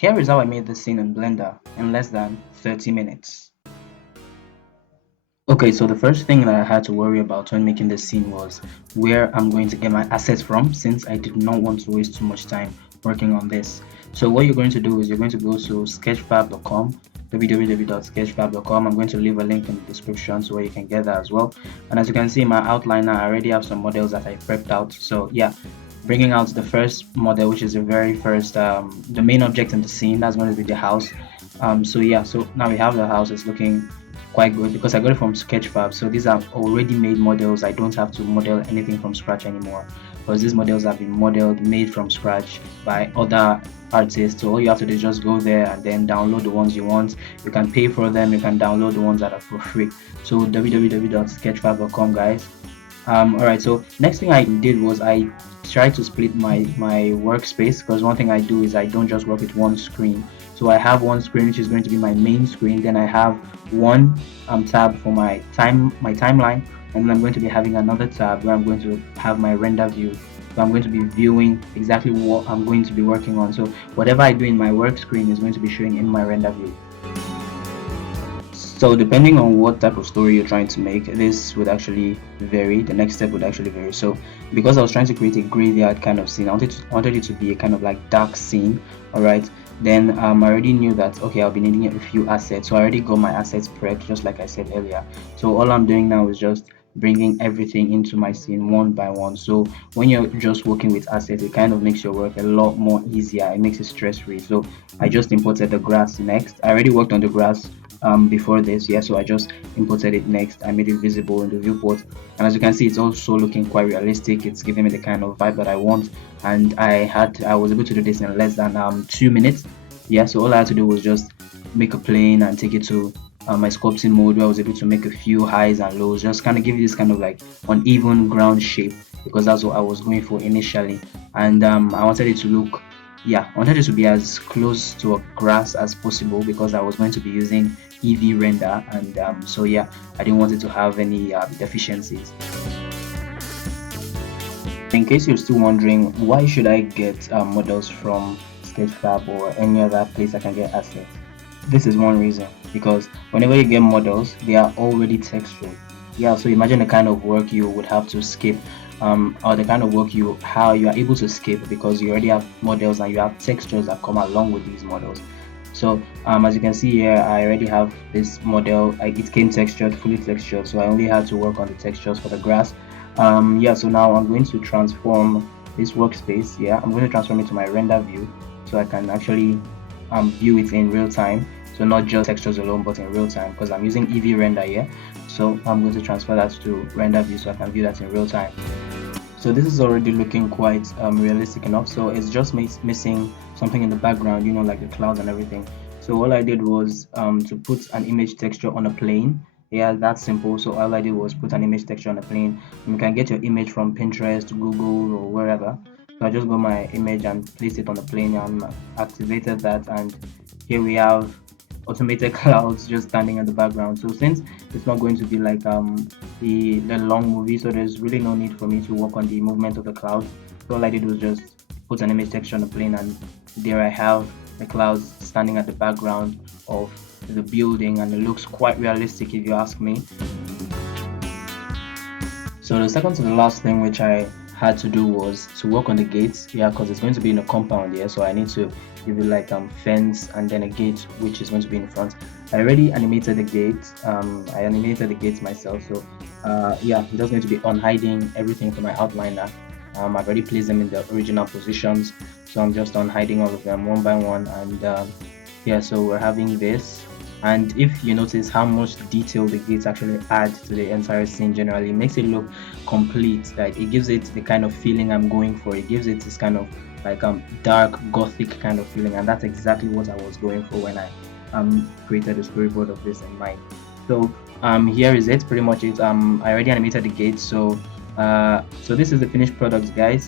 Here is how I made this scene in Blender in less than 30 minutes. Okay, so the first thing that I had to worry about when making this scene was where I'm going to get my assets from, since I did not want to waste too much time working on this. So what you're going to do is you're going to go to sketchfab.com, www.sketchfab.com. I'm going to leave a link in the description so where you can get that as well. And as you can see in my outliner, I already have some models that I prepped out. So yeah, bringing out the first model, which is the very first, the main object in the scene, that's going to be the house. So yeah, so now we have the house. It's looking quite good because I got it from Sketchfab. So these are already made models. I don't have to model anything from scratch anymore because these models have been modeled, made from scratch by other artists. So all you have to do is just go there and then download the ones you want. You can pay for them. You can download the ones that are for free. So www.sketchfab.com, guys. All right, so next thing I did was I tried to split my workspace, because one thing I do is I don't just work with one screen. So I have one screen which is going to be my main screen, then I have one tab for my timeline, and then I'm going to be having another tab where I'm going to have my render view. So I'm going to be viewing exactly what I'm going to be working on. So whatever I do in my work screen is going to be showing in my render view. So depending on what type of story you're trying to make, this would actually vary. The next step would actually vary. So because I was trying to create a graveyard kind of scene, I wanted it to be a kind of like dark scene. All right. Then I already knew that, okay, I'll be needing a few assets. So I already got my assets prepped, just like I said earlier. So all I'm doing now is just bringing everything into my scene one by one. So when you're just working with assets, it kind of makes your work a lot more easier. It makes it stress free. So I just imported the grass next. I already worked on the grass before this, yeah, so I just imported it next. I made it visible in the viewport, and as you can see, it's also looking quite realistic. It's giving me the kind of vibe that I want, and I was able to do this in less than 2 minutes. Yeah, so all I had to do was just make a plane and take it to my sculpting mode, where I was able to make a few highs and lows, just kind of give you this kind of like uneven ground shape, because that's what I was going for initially. And I wanted it to look, yeah, I wanted it to be as close to a grass as possible, because I was going to be using EV render, and so yeah, I didn't want it to have any deficiencies. In case you're still wondering, why should I get models from Sketchfab or any other place I can get assets? This is one reason, because whenever you get models, they are already textured. Yeah, so imagine the kind of work you would have to skip, or the kind of work how you are able to skip, because you already have models and you have textures that come along with these models. So as you can see here, I already have this model. It came textured, fully textured, so I only had to work on the textures for the grass. Yeah, so now I'm going to transform this workspace. Yeah, I'm going to transform it to my render view, so I can actually view it in real time. So not just textures alone, but in real time, because I'm using EV render here. So I'm going to transfer that to render view so I can view that in real time. So this is already looking quite realistic enough. So it's just missing something in the background, you know, like the clouds and everything. So all I did was to put an image texture on a plane. Yeah, that's simple. So all I did was put an image texture on a plane. And you can get your image from Pinterest, Google, or wherever. So I just got my image and placed it on the plane and activated that, and here we have automated clouds just standing in the background. So since it's not going to be like the long movie, so there's really no need for me to work on the movement of the clouds. So all I did was just put an image texture on the plane, and there I have the clouds standing at the background of the building, and it looks quite realistic if you ask me. So the second to the last thing which I had to do was to work on the gates, yeah, because it's going to be in a compound here, so I need to give it like fence and then a gate which is going to be in front. I already animated the gate. I animated the gates myself, so yeah, I'm just going to be unhiding everything from my outliner. I've already placed them in the original positions, so I'm just unhiding all of them one by one, and yeah, so we're having this. And if you notice how much detail the gates actually add to the entire scene, generally it makes it look complete. Like it gives it the kind of feeling I'm going for. It gives it this kind of like dark gothic kind of feeling, and that's exactly what I was going for when I created the storyboard of this in mind. So here is it, pretty much it. I already animated the gates, so so this is the finished product, guys.